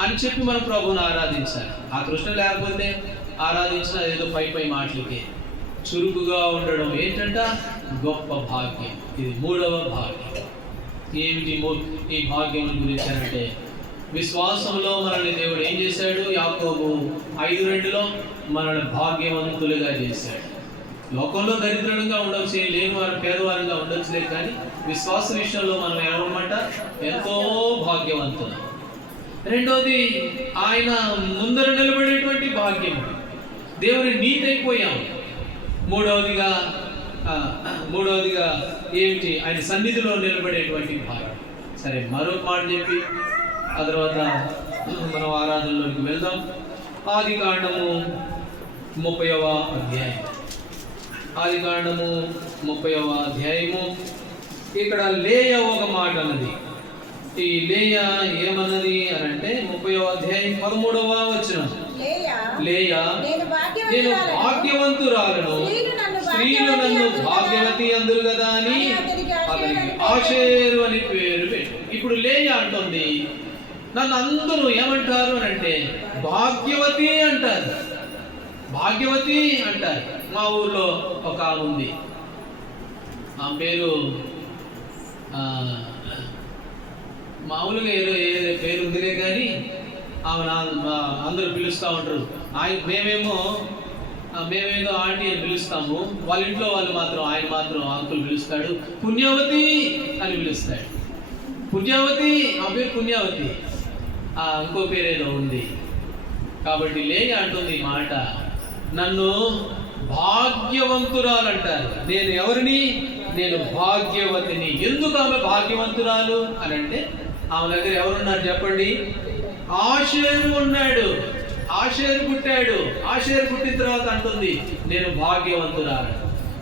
అని చెప్పి మనం ప్రభువుని ఆరాధించాలి. ఆ తృష్ణ లేకపోతే ఆరాధించిన ఏదో పై మాటలకి. చురుకుగా ఉండడం ఏంటంట? గొప్ప భాగ్యం. ఇది మూడవ భాగ్యం. ఏమిటి ఈ భాగ్యం గురించి అంటే, విశ్వాసంలో మనల్ని దేవుడు ఏం చేశాడు? యాకోబు 5:2 మనల్ని భాగ్యవంతులుగా చేశాడు. లోకంలో దరిద్రంగా ఉండొచ్చు, లేని వారు పేదవారంగా ఉండొచ్చులే, కానీ విశ్వాస విషయంలో మనం ఏమన్నమాట? ఎంతో భాగ్యవంతులు. రెండోది, ఆయన ముందర నిలబడేటువంటి భాగ్యం, దేవుని నీతి అయిపోయాం. మూడవదిగా ఏమిటి? ఆయన సన్నిధిలో నిలబడేటువంటి భాగ్యం. సరే, మరొక మాట చెప్పి ఆ తర్వాత మనం ఆరాధనలోకి వెళ్దాం. ఆదికాండము 30వ అధ్యాయం. ఆదికాండము 30వ అధ్యాయము. ఇక్కడ లేయా ఒక మాట అన్నది. ఈ లేయా ఏమన్నది అని అంటే 30వ అధ్యాయం 13వ వచనం. లేయా, నేను భాగ్యవంతురాలను, స్త్రీలు నన్ను భాగ్యవతి అందురు కదా అని అతనికి ఆషేరు అని పేరు పెట్టు. ఇప్పుడు లేయా అంటుంది, నన్ను అందరూ ఏమంటారు అని అంటే భాగ్యవతి అంటారు, భాగ్యవతి అంటారు. మా ఊర్లో ఒక ఆమె ఉంది, ఆ పేరు మామూలుగా ఏదో పేరు ఉందిలే కానీ ఆమె అందరూ పిలుస్తూ ఉంటారు. మేమేదో ఆంటీ అని పిలుస్తాము, వాళ్ళ ఇంట్లో వాళ్ళు మాత్రం ఆయన మాత్రం అంకుల్ పిలుస్తాడు, పుణ్యవతి అని పిలుస్తాడు. పుణ్యవతి, ఆ పేరు పుణ్యవతి. ఇంకో పేరు ఏదో ఉంది. కాబట్టి లేయా అంటుంది ఈ మాట, నన్ను భాగ్యవంతురాలంటారు. నేను ఎవరిని? నేను భాగ్యవతిని. ఎందుకు ఆమె భాగ్యవంతురాలు అని అంటే, ఆమె దగ్గర ఎవరున్నారు చెప్పండి? ఆషేరు ఉన్నాడు. ఆషేరు పుట్టాడు. ఆషేరు పుట్టిన తర్వాత అంటుంది నేను భాగ్యవంతురాలు.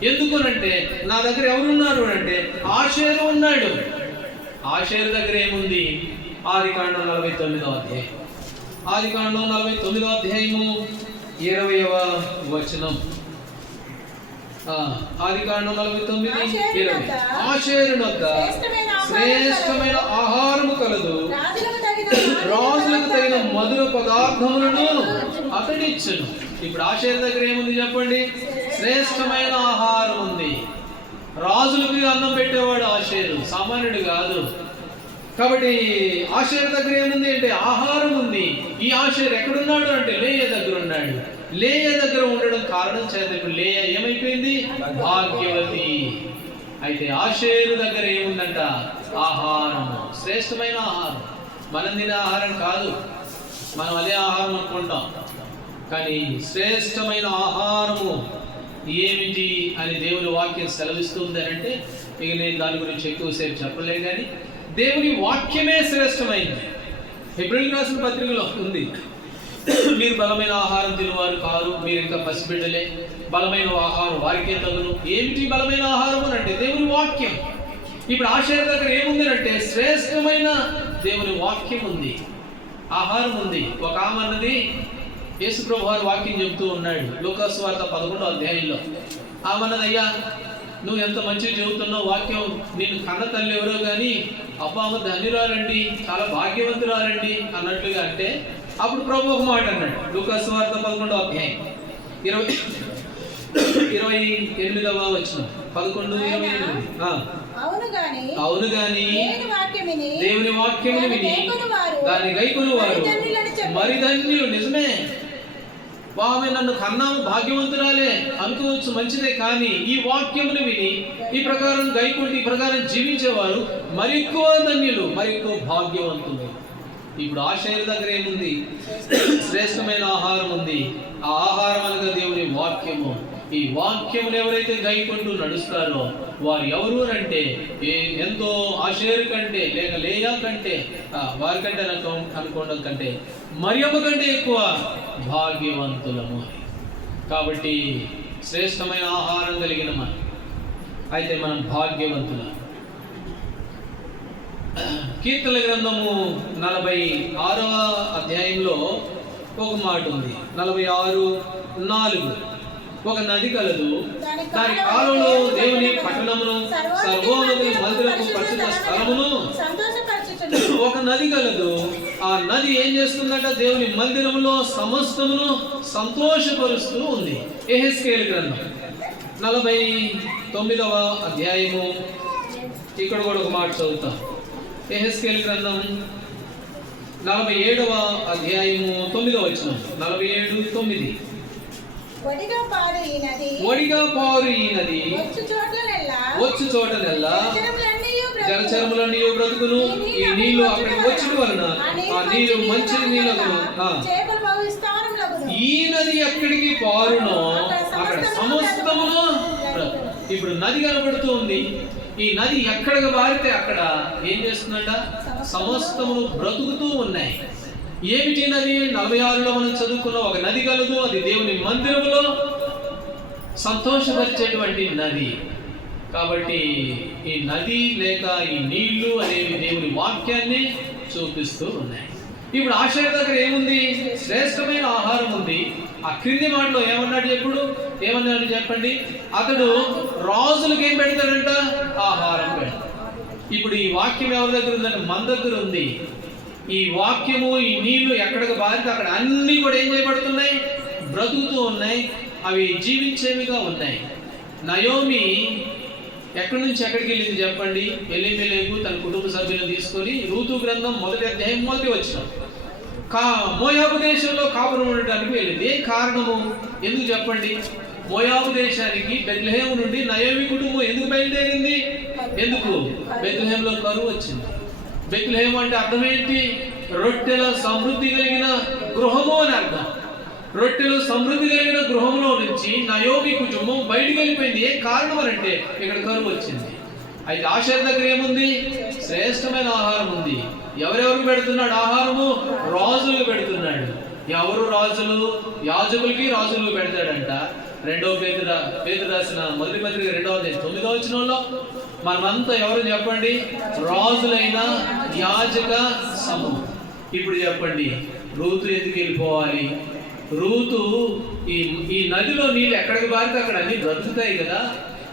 ఎందుకునంటే నా దగ్గర ఎవరున్నారు అంటే ఆషేరు ఉన్నాడు. ఆషేరు దగ్గర ఏముంది? ఆదికాండం 49వ అధ్యాయం. ఆదికాండం 49వ అధ్యాయము 20వ వచనం. ఆదికాండం 49:20. ఆషేరునొద్ద శ్రేష్టమైన ఆహారము కలదు, రాజులకు తగిన మధుర పదార్థములను అతడిచ్చును. ఇప్పుడు ఆషేరు దగ్గర ఏముంది చెప్పండి? శ్రేష్టమైన ఆహారం ఉంది. రాజులకు అన్నం పెట్టేవాడు ఆషేరు, సామాన్యుడు కాదు. కాబట్టి ఆషేరు దగ్గర ఏముంది అంటే ఆహారం ఉంది. ఈ ఆషేరు ఎక్కడున్నాడు అంటే లేయ దగ్గర ఉన్నాడు. లేయ దగ్గర ఉండడం కారణం చేత ఇప్పుడు లేయ ఏమైపోయింది? భాగ్యవతి. అయితే ఆషేరు దగ్గర ఏముందంట? ఆహారము, శ్రేష్టమైన ఆహారం. మనం తినే ఆహారం కాదు, మనం అదే ఆహారం అనుకుంటాం. కానీ శ్రేష్టమైన ఆహారము ఏమిటి అని దేవుని వాక్యం సెలవిస్తుంది అంటే ఇక నేను దాని గురించి ఎక్కువసేపు చెప్పలే. కానీ దేవుని వాక్యమే శ్రేష్టమైంది. హెబ్రీయులకు రాసిన పత్రికలో ఉంది, మీరు బలమైన ఆహారం తినేవారు కారు, మీరు ఇంకా పసిబిడ్డలే, బలమైన ఆహారం వారికే తగును. ఏమిటి బలమైన ఆహారం అని అంటే దేవుని వాక్యం. ఇప్పుడు ఆషేరు దగ్గర ఏముంది అంటే శ్రేష్టమైన దేవుని వాక్యం ఉంది, ఆహారం ఉంది. ఒక ఆమె అన్నది, యేసు ప్రభు వారి వాక్యం చెబుతూ ఉన్నాడు లూకాసు వార్త 11వ అధ్యాయంలో. ఆమెన్నది, అయ్యా నువ్వు ఎంత మంచిగా చెబుతున్నావు వాక్యం, నేను కన్న తల్లి ఎవరో కానీ అమ్మ ధన్యురాలండి, చాలా భాగ్యవంతురాలండి అన్నట్లుగా అంటే అప్పుడు ప్రభు ఒక మాట అన్నాడు. లూకాసు వార్త 11వ అధ్యాయం 28వ వచనం, 11:28. అవును గాని దేవుని వాక్యమును విని దాన్ని గైకొనువారు మరి ధన్యులు. నిజమే, ఆమె నన్ను కన్నాము భాగ్యవంతురాలే అనుకోవచ్చు, మంచిదే. కానీ ఈ వాక్యమును విని ఈ ప్రకారం గైకుంటి ఈ ప్రకారం జీవించేవారు మరి ఎక్కువ ధన్యులు, మరి ఎక్కువ భాగ్యవంతులు. ఇప్పుడు ఆషేరు దగ్గర ఏముంది? శ్రేష్టమైన ఆహారం ఉంది. ఆ ఆహారం అనగా దేవుని వాక్యము. ఈ వాక్యమును ఎవరైతే గైకుంటూ నడుస్తారో వారు ఎవరు అంటే ఎంతో ఆషేరు కంటే లేక లేయా కంటే వారికంటే అనుకోవడం కంటే మరియమ్మ కంటే ఎక్కువ భాగ్యవంతులము. కాబట్టి శ్రేష్టమైన ఆహారం కలిగిన మనం అయితే మనం భాగ్యవంతులం. కీర్తనల గ్రంథము 46వ అధ్యాయంలో ఒక మాట ఉంది, 46:4. ఒక నది కలదు, దాని కాలంలో దేవుని పట్టణమును సర్వోన్నతుని మందిరపు పరిశుద్ధ స్థలమును. ఒక నది కలదు, ఆ నది ఏం చేస్తుందంట? దేవుని మందిరములో సమస్తమును సంతోషపరుస్తూ ఉంది. యెహెజ్కేలు గ్రంథం 49వ అధ్యాయము, ఇక్కడ కూడా ఒక మాట చదువుతాం. యెహెజ్కేలు గ్రంథం 47వ అధ్యాయము 9వ వచనం, 47:9. ఒడిగా పారు ఈ నది వచ్చు చోటనెల్లా జలచరములన్నీ బ్రతుకును. ఈ నీళ్లు అక్కడికి వచ్చిన వలన ఆ నీళ్లు మంచి నీళ్ళను. ఈ నది ఎక్కడికి పారునో అక్కడ సమస్తమును. ఇప్పుడు నది కనబడుతూ ఉంది. ఈ నది ఎక్కడికి పారితే అక్కడ ఏం చేస్తుందంట? సమస్తమును బ్రతుకుతూ ఉన్నాయి. ఏమిటి నది? 46లో మనం చదువుకున్న ఒక నది కలదు, అది దేవుని మందిరములో సంతోషపరిచేటువంటి నది. కాబట్టి ఈ నది లేక ఈ నీళ్లు అనేవి దేవుని వాక్యాన్ని చూపిస్తూ ఉన్నాయి. ఇప్పుడు ఆషేరు దగ్గర ఏముంది? శ్రేష్టమైన ఆహారం ఉంది. ఆ క్రింది మాటలో ఏమన్నాడు? ఏమన్నాడు చెప్పండి. అతడు రాజులకు ఏం పెడతాడంట? ఆహారం పెడతాడు. ఇప్పుడు ఈ వాక్యం ఎవరి దగ్గర ఉందంటే మన దగ్గర ఉంది. ఈ వాక్యము ఈ నీళ్లు ఎక్కడికి బారితే అక్కడ అన్ని కూడా ఏం చేయబడుతున్నాయి? బ్రతుకుతూ ఉన్నాయి, అవి జీవించేవిగా ఉన్నాయి. నయోమి ఎక్కడి నుంచి ఎక్కడికి వెళ్ళింది చెప్పండి? ఎలీమెలెకు తన కుటుంబ సభ్యులను తీసుకొని రూతు గ్రంథం 1వ అధ్యాయం 1వ వచనం, మోయాబు దేశంలో కాపురం ఉండడానికి వెళ్ళింది. ఏ కారణము? ఎందుకు చెప్పండి? మోయాబు దేశానికి బెత్లెహేము నుండి నయోమి కుటుంబం ఎందుకు బయలుదేరింది? ఎందుకు? బెత్లెహేంలో కరువు వచ్చింది. బెత్లెహేము అంటే అర్థం ఏంటి? రొట్టెల సమృద్ధి కలిగిన గృహము అని అర్థం. రొట్టెలు సమృద్ధి కలిగిన గృహంలో నుంచి నయోమి కుటుంబం బయటికి వెళ్ళిపోయింది. ఏ కారణం అని అంటే ఇక్కడ కరువు వచ్చింది. అయితే ఆషేరు దగ్గర ఏముంది? శ్రేష్టమైన ఆహారం ఉంది. ఎవరెవరికి పెడుతున్నాడు ఆహారము? రాజులకు పెడుతున్నాడు. ఎవరు రాజులు? యాజకులకి రాజులకు పెడతాడంట. 2వ పేతురు రాసిన మొదటి పత్రిక 2వ అధ్యాయం 9వ వచనంలో మనమంతా ఎవరు చెప్పండి? రాజులైన యాజక సమూహం. ఇప్పుడు చెప్పండి, రూతు ఎందుకు వెళ్ళిపోవాలి? రూతు ఈ నదిలో నీళ్ళు ఎక్కడికి బారితే అక్కడ అన్ని బ్రతుకుతాయి కదా.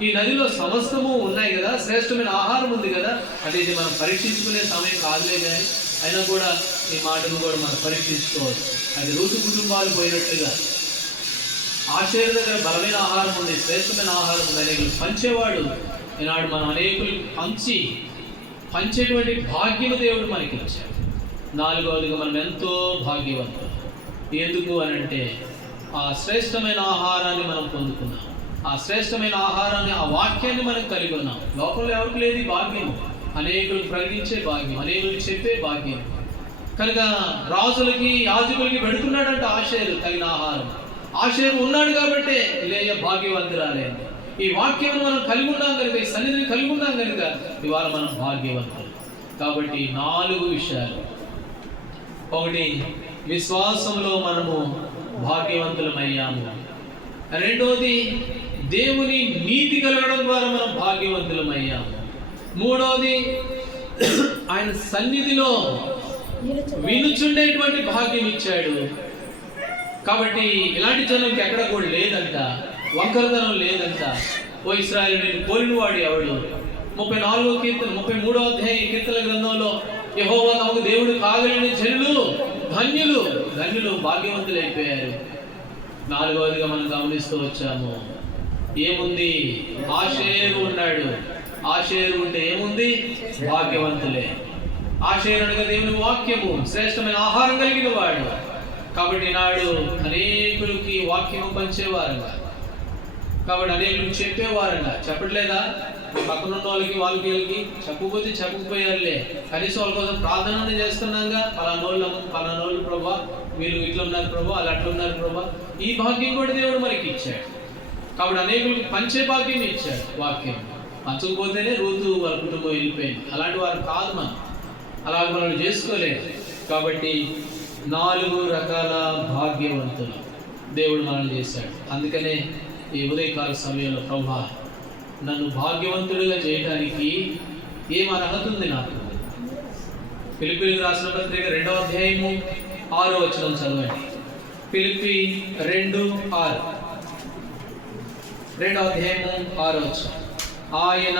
ఈ నదిలో సమస్తము ఉన్నాయి కదా, శ్రేష్టమైన ఆహారం ఉంది కదా. అంటే ఇది మనం పరీక్షించుకునే సమయం కాదులే, కానీ అయినా కూడా ఈ మాటను కూడా మనం పరీక్షించుకోవచ్చు. అది రూతు కుటుంబాలు పోయినట్లుగా ఆషేరు దగ్గర బలమైన ఆహారం ఉంది, శ్రేష్టమైన ఆహారం ఉంది అనేది పంచేవాడు ఈనాడు మనం అనేకులు పంచేటువంటి భాగ్యము దేవుడు మనకి ఇచ్చాడు. నాలుగవదిగా మనం ఎంతో భాగ్యవంతులు. ఎందుకు అని అంటే ఆ శ్రేష్టమైన ఆహారాన్ని మనం పొందుకున్నాం. ఆ శ్రేష్టమైన ఆహారాన్ని, ఆ వాక్యాన్ని మనం కలిగి ఉన్నాం. లోకంలో ఎవరికి లేదు ఈ భాగ్యం. అనేకులకు ప్రకటించే భాగ్యం, అనేకులకు చెప్పే భాగ్యం. కనుక రాజులకి, యాజకులకి పెడుతున్నాడంట ఆషేరు తగిన ఆహారం. ఆషేరు ఉన్నాడు కాబట్టి లేయ భాగ్యవంతురాలేండి. ఈ వాక్యం మనం కలిగి ఉన్నాం కనుక, ఈ సన్నిధిని కలిగి ఉన్నాం కనుక ఇవాళ మనం భాగ్యవంతులు. కాబట్టి 4 విషయాలు. ఒకటి, విశ్వాసంలో మనము భాగ్యవంతులమయ్యాము. రెండవది, దేవుని నీతి కలగడం ద్వారా మనం భాగ్యవంతులమయ్యాము. మూడవది, ఆయన సన్నిధిలో వినుచుండేటువంటి భాగ్యం ఇచ్చాడు. కాబట్టి ఇలాంటి జనం ఎక్కడ కూడా లేదంట, వంకరదనం లేదంట. ఓ ఇశ్రాయేలు, నేను పోలిన వాడు ఎవడు? 34వ కీర్తన 33వ అధ్యాయం కీర్తన గ్రంథంలో యెహోవా తమకు దేవుడు కాగలిగిన జనులు ధన్యులు భాగ్యవంతులు అయిపోయారు. 4వదిగా మనం గమనిస్తూ వచ్చాము. ఏముంది? ఆషేరు ఉన్నాడు. ఆషేరు ఉంటే ఏముంది? భాగ్యవంతులే. ఆషేరు అనగా దేవుని వాక్యము, శ్రేష్టమైన ఆహారం కలిగిన వాడు. కాబట్టి నాడు అనేకులకి వాక్యము పంచేవారుగా, కాబట్టి అనేకులకు చెప్పేవారుగా. చెప్పట్లేదా? పక్కన ఉన్న వాళ్ళకి వీళ్ళకి చెప్పకపోయారులే, కనీసం వాళ్ళ కోసం ప్రార్థన చేస్తున్నాగా. పలానోళ్ళు ప్రభా, వీళ్ళు ఇట్లా ఉన్నారు ప్రభా, వాళ్ళు అట్లా ఉన్నారు ప్రభా. ఈ భాగ్యం కూడా దేవుడు మనకి ఇచ్చాడు. కాబట్టి అనేకులకి పంచే భాగ్యం ఇచ్చాడు. వాక్యం పంచకపోతేనే రూతు వాళ్ళ కుటుంబం వెళ్ళిపోయింది. అలాంటి వారు కాదు మనం, అలాగ మనం చేసుకోలేదు. కాబట్టి 4 రకాల భాగ్యవంతులు దేవుడు మనల్ని చేశాడు. అందుకనే ఈ ఉదయకాల సమయంలో ప్రభా, నన్ను భాగ్యవంతుడిగా చేయడానికి ఏం అర్హత ఉంది నాకు? ఫిలిప్పీయులకు రాసిన పత్రిక 2వ అధ్యాయము 6వ వచనం చదవండి. ఫిలిప్పీ 2:6, 2వ అధ్యాయము 6వ వచనం. ఆయన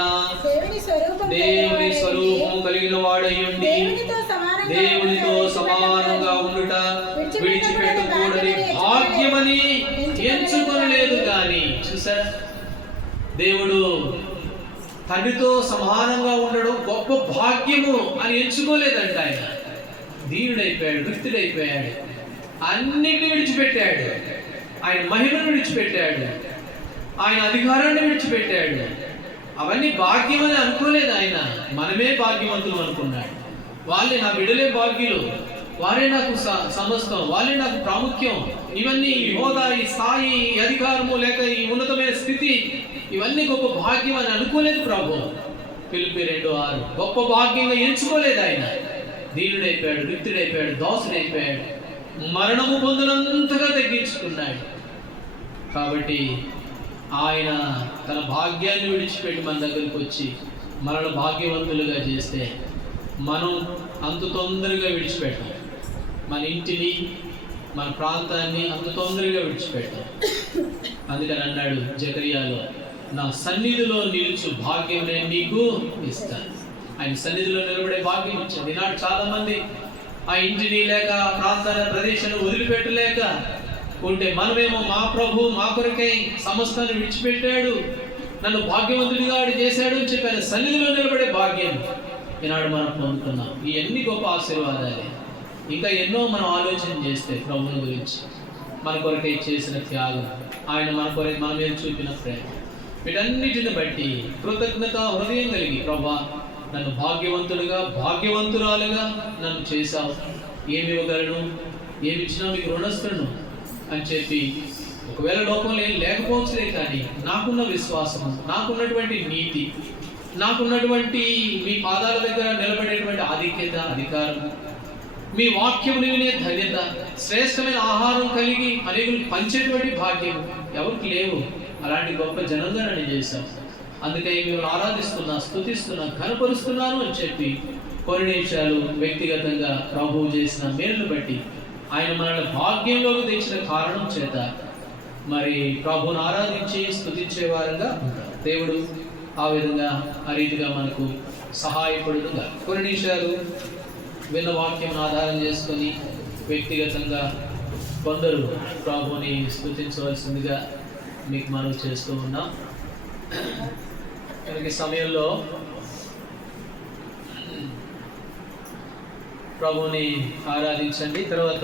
దేవుని స్వరూపము కలిగిన వాడయ్యుండి దేవునితో సమానంగా ఉండుట విడిచిపెట్టకూడని భాగ్యమని ఎంచుకొనలేదు. కానీ చూసారా, దేవుడు తండ్రితో సమానంగా ఉండడం గొప్ప భాగ్యము అని ఎంచుకోలేదంట. ఆయన దీనుడైపోయాడు, వృత్తుడైపోయాడు, అన్నిటిని విడిచిపెట్టాడు. ఆయన మహిమను విడిచిపెట్టాడు, ఆయన అధికారాన్ని విడిచిపెట్టాడు. అవన్నీ భాగ్యం అని అనుకోలేదు ఆయన. మనమే భాగ్యవంతులు అనుకున్నాడు. వాళ్ళే నా బిడ్డలే భాగ్యులు, వారే నాకు సమస్తం, వాళ్ళే నాకు ప్రాముఖ్యం. ఇవన్నీ ఈ హోదా, ఈ స్థాయి, ఈ అధికారము, లేక ఈ ఉన్నతమైన స్థితి, ఇవన్నీ గొప్ప భాగ్యం అని అనుకోలేదు ప్రభు. ఫిలిప్పీ 2:6 గొప్ప భాగ్యంగా ఎంచుకోలేదు ఆయన. దీనుడైపోయాడు, వృత్తుడైపోయాడు, దాసుడైపోయాడు, మరణము పొందినంతగా తగ్గించుకున్నాడు. కాబట్టి ఆయన తన భాగ్యాన్ని విడిచిపెట్టి మన దగ్గరికి వచ్చి మనల్ని భాగ్యవంతులుగా చేస్తే మనం అంత తొందరగా విడిచిపెట్టాం. మన ఇంటిని, మన ప్రాంతాన్ని అంత తొందరగా విడిచిపెట్టాం. అందుకని అన్నాడు జకర్యాలో, నా సన్నిధిలో నిలుచు భాగ్యం నేను నీకు ఇస్తాను. ఆయన సన్నిధిలో నిలబడే భాగ్యం ఇచ్చాడు. ఈనాడు చాలా మంది ఆ ఇంటిని లేక ఆ ప్రాంతాన్ని, ప్రదేశాన్ని వదిలిపెట్టలేక ఉంటే, మనమేమో మా ప్రభు మా కొరకై సమస్తాన్ని విడిచిపెట్టాడు, నన్ను భాగ్యవంతుడిగా చేశాడు అని చెప్పి ఆయన సన్నిధిలో నిలబడే భాగ్యం ఈనాడు మనం పొందుతున్నాం. ఇవన్నీ గొప్ప ఆశీర్వాదాలే. ఇంకా ఎన్నో మనం ఆలోచన చేస్తే ప్రభువుని గురించి, మన కొరకై చేసిన త్యాగం, ఆయన మన కొరకు మన మీద చూపిన ప్రేమ, వీటన్నిటిని బట్టి కృతజ్ఞత హృదయం కలిగి, ప్రభా నన్ను భాగ్యవంతులుగా, భాగ్యవంతురాలుగా నన్ను చేశావు, ఏమి ఇవ్వగలను, ఏమి ఇచ్చినా మీకు రుణస్తులను అని చెప్పి, ఒకవేళ లోకంలో ఏం లేకపోవచ్చులే, కానీ నాకున్న విశ్వాసం, నాకున్నటువంటి నీతి, నాకున్నటువంటి మీ పాదాల దగ్గర నిలబడేటువంటి ఆధిక్యత, అధికారం, మీ వాక్యం వినే ధన్యత, శ్రేష్టమైన ఆహారం కలిగి అనేకులకు పంచేటువంటి భాగ్యం ఎవరికి లేవు. అలాంటి గొప్ప జనంగా నన్ను చేశాం. అందుకే మిమ్మల్ని ఆరాధిస్తున్నా, స్తుతిస్తున్నా, ఘనపరుస్తున్నాను అని చెప్పి కొన్ని నిమిషాలు వ్యక్తిగతంగా ప్రభువు చేసిన మేలును బట్టి, ఆయన మనల్ని భాగ్యంలోకి తెచ్చిన కారణం చేత మరి ప్రభువును ఆరాధించి స్తుతించే వారంగా ఉంటాం. దేవుడు ఆ విధంగా, ఆ రీతిగా మనకు సహాయపడుతుందా. కొన్ని నిమిషాలు విన్న వాక్యం ఆధారం చేసుకొని వ్యక్తిగతంగా కొందరు ప్రభువుని స్తుతించవలసిందిగా మీకు మనవి చేస్తూ ఉన్నాం. కనుక ఈ సమయంలో ప్రభువుని ఆరాధించండి. తర్వాత